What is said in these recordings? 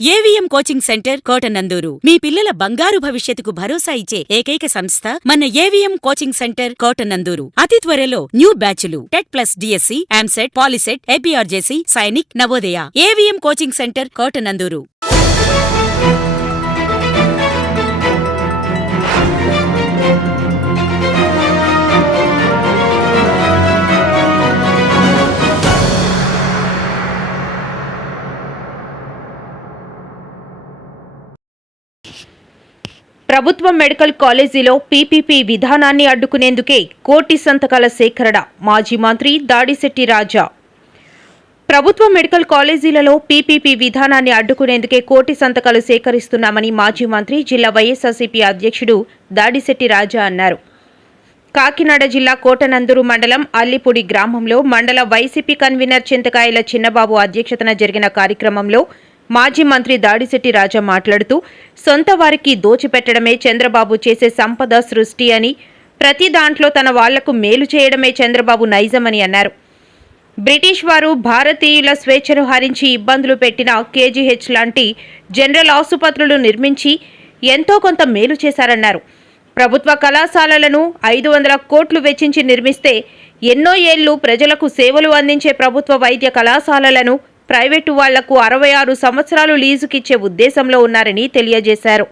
AVM coaching centre Kotananduru మీ పిల్లల బంగారు భవిష్యత్తుకు భరోసా ఇచ్చే ఏకైక సంస్థ మన ఏవిఎం కోచింగ్ సెంటర్ కోటనందూరు. అతి త్వరలో న్యూ బ్యాచ్లు TET plus DSC, EAMCET, POLYCET, APRJC, Sainik, Navodaya. AVM coaching centre Kotanandur. ప్రభుత్వ మెడికల్ కాలేజీలో పీపీపీ విధానాన్ని అడ్డుకునేందుకే కోటి సంతకాల సేకరణ. మాజీ మంత్రి దాడిశెట్టి రాజా. ప్రభుత్వ మెడికల్ కాలేజీలలో పీపీపీ విధానాన్ని అడ్డుకునేందుకే కోటి సంతకాలు సేకరిస్తున్నామని మాజీ మంత్రి, జిల్లా వైఎస్ఆర్సీపీ అధ్యక్షుడు దాడిశెట్టి రాజా అన్నారు. కాకినాడ జిల్లా కోటనందూరు మండలం అల్లిపూడి గ్రామంలో మండల వైసీపీ కన్వీనర్ చింతకాయల చిన్నబాబు అధ్యక్షతన జరిగిన కార్యక్రమంలో మాజీ మంత్రి దాడిశెట్టి రాజా మాట్లాడుతూ, సొంత వారికి దోచిపెట్టడమే చంద్రబాబు చేసే సంపద సృష్టి అని, ప్రతి దాంట్లో తన వాళ్లకు మేలు చేయడమే చంద్రబాబు నైజమని అన్నారు. బ్రిటిష్ వారు భారతీయుల స్వేచ్ఛను హరించి ఇబ్బందులు పెట్టిన కేజీహెచ్ లాంటి జనరల్ ఆసుపత్రులు నిర్మించి ఎంతో కొంత మేలు చేశారన్నారు. ప్రభుత్వ కళాశాలలను 500 కోట్లు వెచ్చించి నిర్మిస్తే ఎన్నో ఏళ్లు ప్రజలకు సేవలు అందించే ప్రభుత్వ వైద్య కళాశాలలను ప్రైవేటు వాళ్లకు 66 సంవత్సరాలు లీజుకిచ్చే ఉద్దేశంలో ఉన్నారని తెలియజేశారు.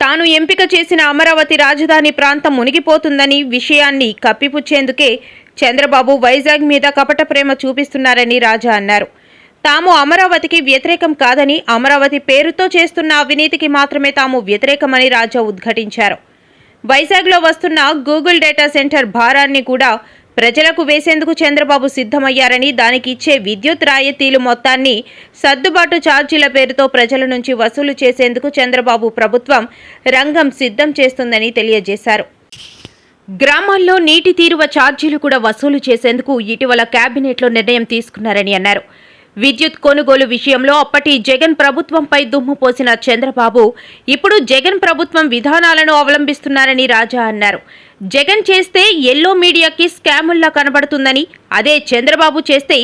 తాను ఎంపిక చేసిన అమరావతి రాజధాని ప్రాంతం మునిగిపోతుందని విషయాన్ని కప్పిపుచ్చేందుకే చంద్రబాబు వైజాగ్ మీద కపట ప్రేమ చూపిస్తున్నారని రాజా అన్నారు. తాము అమరావతికి వ్యతిరేకం కాదని, అమరావతి పేరుతో చేస్తున్న అవినీతికి మాత్రమే తాము వ్యతిరేకమని రాజా ఉద్ఘాటించారు. వైజాగ్లో వస్తున్న గూగుల్ డేటా సెంటర్ భారాన్ని కూడా ప్రజలకు వేసేందుకు చంద్రబాబు సిద్ధమయ్యారని, దానికి ఇచ్చే విద్యుత్ రాయితీలు మొత్తాన్ని సర్దుబాటు ఛార్జీల పేరుతో ప్రజల నుంచి వసూలు చేసేందుకు చంద్రబాబు ప్రభుత్వం రంగం సిద్ధం చేస్తుందని తెలియజేశారు. గ్రామాల్లో నీటి తీరువ ఛార్జీలు కూడా వసూలు చేసేందుకు ఇటీవల కేబినెట్లో నిర్ణయం తీసుకున్నారని అన్నారు. విద్యుత్ కొనుగోలు విషయంలో అప్పటి జగన్ ప్రభుత్వంపై దుమ్ము పోసిన చంద్రబాబు ఇప్పుడు జగన్ ప్రభుత్వం విధానాలను అవలంబిస్తున్నారని రాజా అన్నారు. జగన్ చేస్తే ఎల్లో మీడియాకి స్కాముల్లా కనబడుతుందని, అదే చంద్రబాబు చేస్తే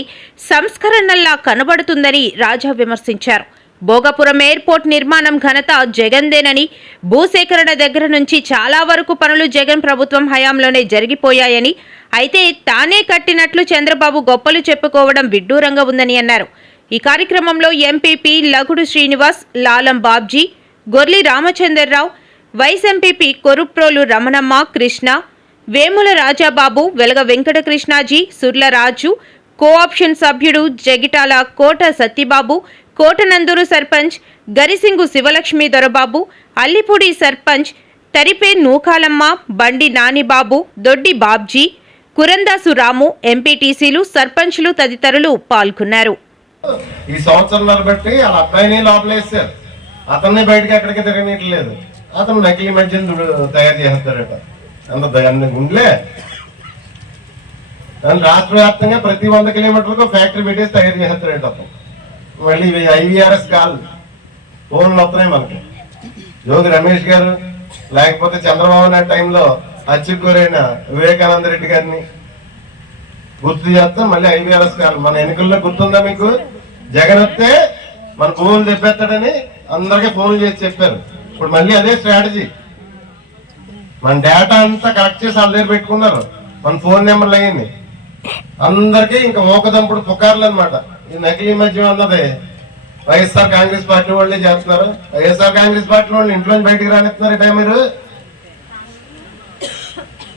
సంస్కరణల్లా కనబడుతుందని రాజా విమర్శించారు. భోగపురం ఎయిర్పోర్ట్ నిర్మాణం ఘనత జగన్దేనని, భూసేకరణ దగ్గర నుంచి చాలా వరకు పనులు జగన్ ప్రభుత్వం హయాంలోనే జరిగిపోయాయని, అయితే తానే కట్టినట్లు చంద్రబాబు గొప్పలు చెప్పుకోవడం విడ్డూరంగా ఉందని అన్నారు. ఈ కార్యక్రమంలో MPP Lagudu Srinivas, Lalam Babji, Gorli Ramachandra Rao, vice MPP Koruprolu Ramanamma, Krishna, Vemula Rajababu, Velaga Venkatakrishnaji, సుర్లరాజు, cooption సభ్యుడు జగిటాల కోట సత్యబాబు, కోటనందూరు సర్పంచ్ గరిసింగు శివలక్ష్మి దొరబాబు, అల్లిపూడి సర్పంచ్ తరిపే నూకాలమ్మ, బండి నానిబాబు, దొడ్డి బాబ్జీ, కురందాసు రాము, ఎంపీటీసీలు, సర్పంచ్లు తదితరులు పాల్గొన్నారు. ఈ సంవత్సరం బట్టి వాళ్ళ అబ్బాయిని లోపలేసారు, అతన్ని బయటకి ఎక్కడికి తిరగనీయట్లేదు. అతను నకిలీ మద్యం తయారు చేస్తాడట. అంత గుండెలే రాష్ట్ర వ్యాప్తంగా ప్రతి 100 కిలోమీటర్లకు ఫ్యాక్టరీ పెట్టేసి తయారు చేస్తాడట అతను. మళ్ళీ IVRS కాల్ ఫోన్లు వస్తున్నాయి మనకి. యోగి రమేష్ గారు, లేకపోతే చంద్రబాబు నాయుడు టైంలో అచ్చుకోరైన వివేకానంద రెడ్డి గారిని గుర్తు చేస్తాం. మళ్ళీ IVRS కాల్ మన ఎన్నికల్లో గుర్తుందా మీకు? జగన్ వస్తే మన ఫోన్లు చెప్పేస్తాడని అందరికీ ఫోన్లు చేసి చెప్పారు. ఇప్పుడు మళ్ళీ అదే స్ట్రాటజీ. మన డేటా అంతా కలెక్ట్ చేసి వాళ్ళ దగ్గర పెట్టుకున్నారు. మన ఫోన్ నెంబర్లు అయ్యింది అందరికీ. ఇంకా ఓకదంపుడు పుకార్లు అనమాట. ఈ నకిలీ మద్యం అన్నది వైఎస్ఆర్ కాంగ్రెస్ పార్టీ వాళ్ళే చేస్తున్నారు. వైఎస్ఆర్ కాంగ్రెస్ పార్టీ వాళ్ళు ఇంట్లోంచి బయటికి రానిస్తున్నారు. ఇట మీరు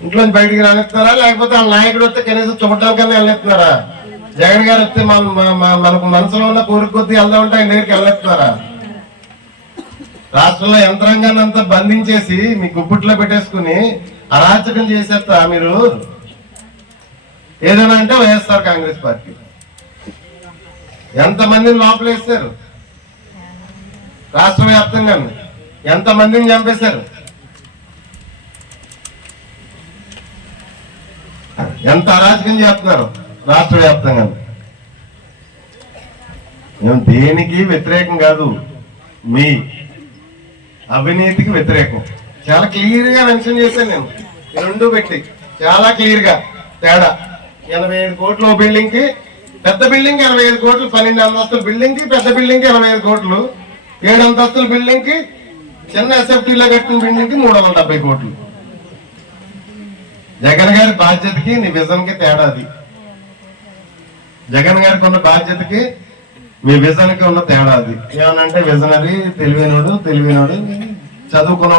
ఇంట్లోంచి బయటికి రానిస్తున్నారా, లేకపోతే వాళ్ళ నాయకుడు వస్తే కనీసం చూడటానికన్నా వెళ్ళిస్తున్నారా? జగన్ గారు వస్తే మనకు మనసులో ఉన్న కోరిక కొద్దీ వెళ్దా ఉంటే ఆయన దగ్గరికి వెళ్ళిస్తున్నారా? రాష్ట్రంలో యంత్రాంగాన్ని అంతా బంధించేసి మీ గుబ్బుట్లో పెట్టేసుకుని అరాచకం చేసేస్తా మీరు ఏదైనా అంటే వైఎస్ఆర్ కాంగ్రెస్ పార్టీ ఎంతమందిని లోపలేస్తారు, రాష్ట్ర వ్యాప్తంగా ఎంతమందిని చంపేశారు, ఎంత అరాచకం చేస్తున్నారు రాష్ట్ర వ్యాప్తంగా. మేము దేనికి వ్యతిరేకం కాదు, మీ అవినీతికి వ్యతిరేకం. చాలా క్లియర్ గా మెన్షన్ చేశాను నేను. రెండు పెట్టి చాలా క్లియర్ గా తేడా. 85 కోట్లు బిల్డింగ్ కి, పెద్ద బిల్డింగ్ 85 కోట్లు, 12 అంతస్తుల బిల్డింగ్ కి, పెద్ద బిల్డింగ్ కి 85 కోట్లు, 7 అంతస్తుల బిల్డింగ్ కి చిన్న ఎస్ఎఫ్టీలో కట్టిన బిల్డింగ్ కి 370 కోట్లు. జగన్ గారి బాధ్యతకి నీ విజన్ కి తేడా అది. జగన్ గారికి ఉన్న బాధ్యతకి మీ విజన్ కి ఉన్న తేడా అది. ఏమనంటే విజనరీ తెలివైనోడు చదువుకున్న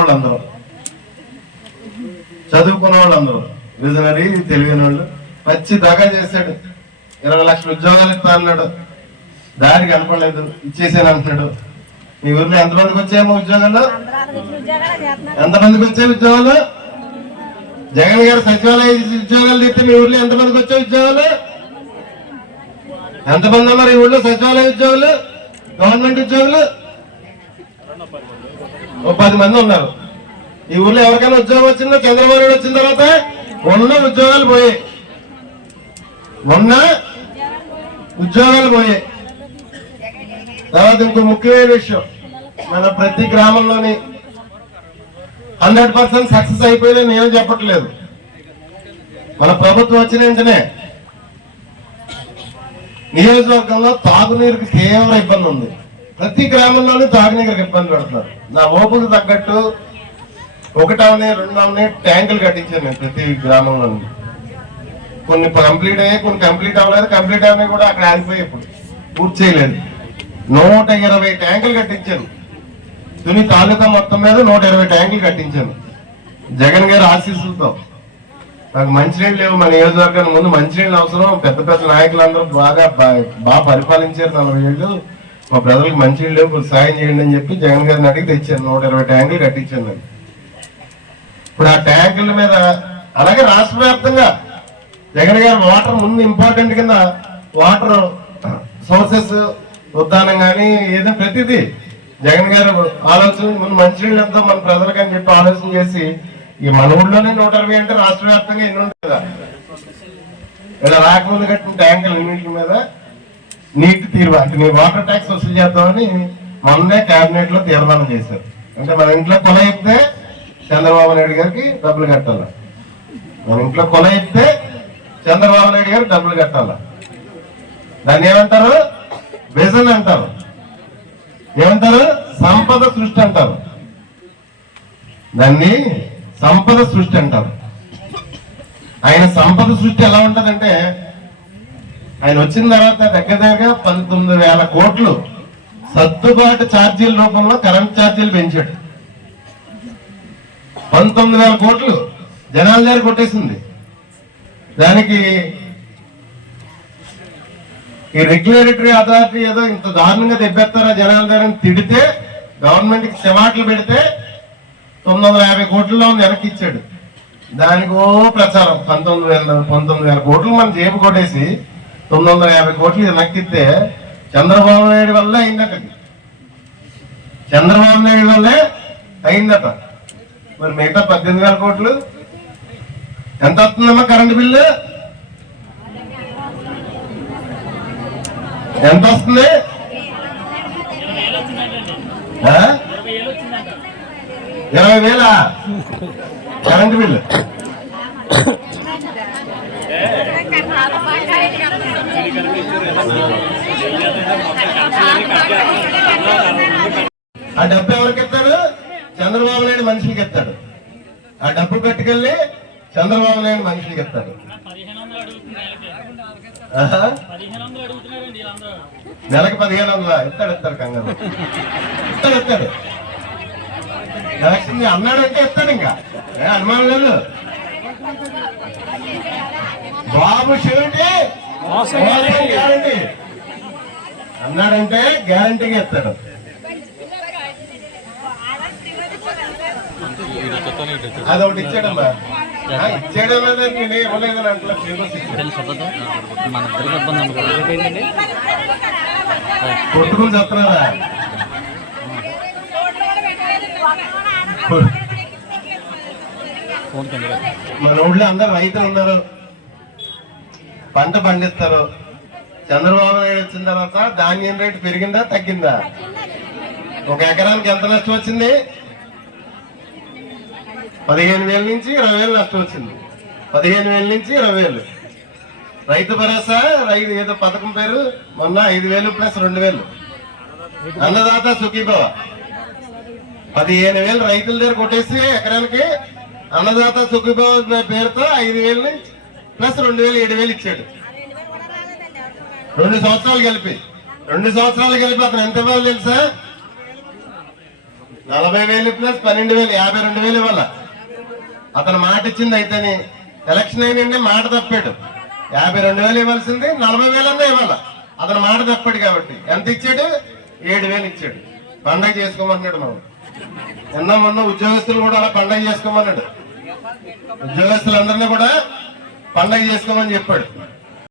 వాళ్ళందరూ విజనరీ తెలివైనోళ్ళు. పచ్చి దగా చేశాడు. 20 లక్షల ఉద్యోగాలు ఇస్తా అన్నాడు, దారి కనపడలేదు, ఇచ్చేసాను అంటున్నాడు. మీ ఊర్లో ఎంతమందికి వచ్చాయేమో ఉద్యోగాలు? ఎంతమందికి వచ్చాయి ఉద్యోగాలు? జగన్ గారు సచివాలయ ఉద్యోగాలు తెస్తే మీ ఊర్లో ఎంతమందికి వచ్చాయి ఉద్యోగాలు? ఎంతమంది ఉన్నారు ఈ ఊళ్ళో సచివాలయ ఉద్యోగులు, గవర్నమెంట్ ఉద్యోగులు? ఓ 10 మంది ఉన్నారు. ఈ ఊర్లో ఎవరికైనా ఉద్యోగం వచ్చిందో చంద్రబాబు నాయుడు వచ్చిన తర్వాత ఉన్న ఉద్యోగాలు పోయాయి. తర్వాత ఇంకో ముఖ్యమైన విషయం, మన ప్రతి గ్రామంలోని 100% సక్సెస్ అయిపోయింది నేను చెప్పట్లేదు. మన ప్రభుత్వం వచ్చిన వెంటనే నియోజకవర్గంలో తాగునీరుకి తీవ్ర ఇబ్బంది ఉంది. ప్రతి గ్రామంలోనే తాగునీరుకి ఇబ్బంది పెడుతున్నారు. నా ఓపుకు తగ్గట్టు 1 అవని 2 అవని ట్యాంకులు కట్టించాను నేను ప్రతి గ్రామంలో. కొన్ని కంప్లీట్ అయ్యాయి, కొన్ని కంప్లీట్ అవ్వలేదు. కంప్లీట్ అయినాయి కూడా అక్కడ ఆగిపోయి ఇప్పుడు పూర్తి చేయలేదు. 120 ట్యాంకులు కట్టించాను. తుని తాలూకా మొత్తం మీద 120 ట్యాంకులు కట్టించాను జగన్ గారి ఆశీస్సులతో. నాకు మంచినీళ్ళు లేవు మన నియోజకవర్గానికి. ముందు మంచినీళ్ళు అవసరం. పెద్ద పెద్ద నాయకులందరూ బాగా పరిపాలించారు 40 ఏళ్ళు. మా ప్రజలకు మంచినీళ్ళు లేవు, కొంచెం సాయం చేయండి అని చెప్పి జగన్ గారిని అడిగి తెచ్చాను. 120 ట్యాంకులు కట్టించాను నేను. ఇప్పుడు ఆ ట్యాంకుల మీద అలాగే రాష్ట్ర వ్యాప్తంగా జగన్ గారు వాటర్ ముందు ఇంపార్టెంట్ కింద వాటర్ సోర్సెస్ ఉద్దానం కానీ ఏదో ప్రతిదీ జగన్ గారు ఆలోచన ముందు మంచినీళ్ళు ఎంతో మన ప్రజలకు అని చెప్పి ఆలోచన చేసి ఈ మన ఊళ్ళోనే 120 అంటే రాష్ట్ర వ్యాప్తంగా ఎన్ని ఉంటాయి కదా. ఇలా రాకముందు కట్టిన ట్యాంకులు అన్నింటి మీద నీటి తీరు అంటే వాటర్ ట్యాక్స్ వసూలు చేద్దామని మొన్నే కేబినెట్ లో తీర్మానం చేశారు. అంటే మన ఇంట్లో కొల ఇస్తే చంద్రబాబు నాయుడు గారికి డబ్బులు కట్టాలి, మన ఇంట్లో కొల ఇస్తే చంద్రబాబు నాయుడు గారు డబ్బులు కట్టాలి. దాన్ని ఏమంటారు? విజన్ అంటారు. ఏమంటారు? సంపద సృష్టి అంటారు. దాన్ని సంపద సృష్టి అంటారు. ఆయన సంపద సృష్టి ఎలా ఉంటదంటే ఆయన వచ్చిన తర్వాత దగ్గర 19,000 కోట్లు సర్దుబాటు ఛార్జీల రూపంలో కరెంట్ ఛార్జీలు పెంచాడు. 19,000 కోట్లు జనాల దగ్గర కొట్టేసింది. దానికి ఈ రెగ్యులేటరీ అథారిటీ ఏదో ఇంత దారుణంగా దెబ్బెత్తారా జనాల దగ్గర తిడితే గవర్నమెంట్ కి చెవాట్లు పెడితే 950 కోట్లలో వెనక్కి ఇచ్చాడు. దానికి ఓ ప్రచారం 19,000 కోట్లు మన జేబు కొట్టేసి 950 కోట్లు వెనక్కిస్తే చంద్రబాబు నాయుడు వల్ల అయిందట. చంద్రబాబు నాయుడు వల్లే అయిందట. మరి మిగతా 18,000 కోట్లు ఎంత వస్తుందమ్మా? కరెంటు బిల్లు ఎంత వస్తుంది? 20,000 కరెంటు బిల్లు. ఆ డబ్బు ఎవరికి ఇస్తాడు? చంద్రబాబు నాయుడు మనుషులకి ఇస్తాడు. ఆ డబ్బు పెట్టుకెళ్ళి చంద్రబాబు నాయుడు మనుషులకి ఇస్తాడు. నెలకు 1,500 ఇస్తాడు కంగారు ఇస్తాడు. ఎలక్షన్ అన్నాడంటే ఇస్తాడు, ఇంకా అనుమానం లేదు. బాబు షూరిటీ గ్యారంటీ అన్నాడంటే గ్యారంటీగా ఇస్తాడు. అదొకటి ఇచ్చాడమ్మా. ఇచ్చేయడం నేను ఇవ్వలేదని అంటున్నా. కొట్టుకుని చెప్తున్నారా? మన ఊళ్ళో అందరు రైతులు ఉన్నారు, పంట పండిస్తారు. చంద్రబాబు నాయుడు వచ్చిన తర్వాత ధాన్యం రేటు పెరిగిందా తగ్గిందా? 1 ఎకరానికి ఎంత నష్టం వచ్చింది? 15,000 నుంచి 20,000 నష్టం వచ్చింది. 15,000 నుంచి 20,000. రైతు భరోసా ఏదో పథకం పేరు మొన్న 5,000 ప్లస్ 2,000 అన్నదాత సుఖీభవ 15,000 రైతుల దగ్గర కొట్టేసి ఎకరానికి అన్నదాత సుఖీభవ పేరుతో 5,000 ప్లస్ 2,000 7,000 ఇచ్చాడు. 2 సంవత్సరాలు కలిపి అతను ఎంత ఇవ్వాలి తెలుసా? 40,000 ప్లస్ 12,000 52,000 ఇవ్వాల. అతను మాట ఇచ్చింది అయితేనే ఎలక్షన్ అయినండి మాట తప్పాడు. 52,000 ఇవ్వాల్సింది 40,000 అన్నా ఇవ్వాల. అతను మాట తప్పాడు కాబట్టి ఎంత ఇచ్చాడు? 7,000 ఇచ్చాడు. పండగ చేసుకోమన్నాడు. మనం మొన్న ఉద్యోగస్తులు కూడా అలా పండగ చేసుకోమన్నాడు. ఉద్యోగస్తులందరినీ కూడా పండగ చేసుకోమని చెప్పాడు.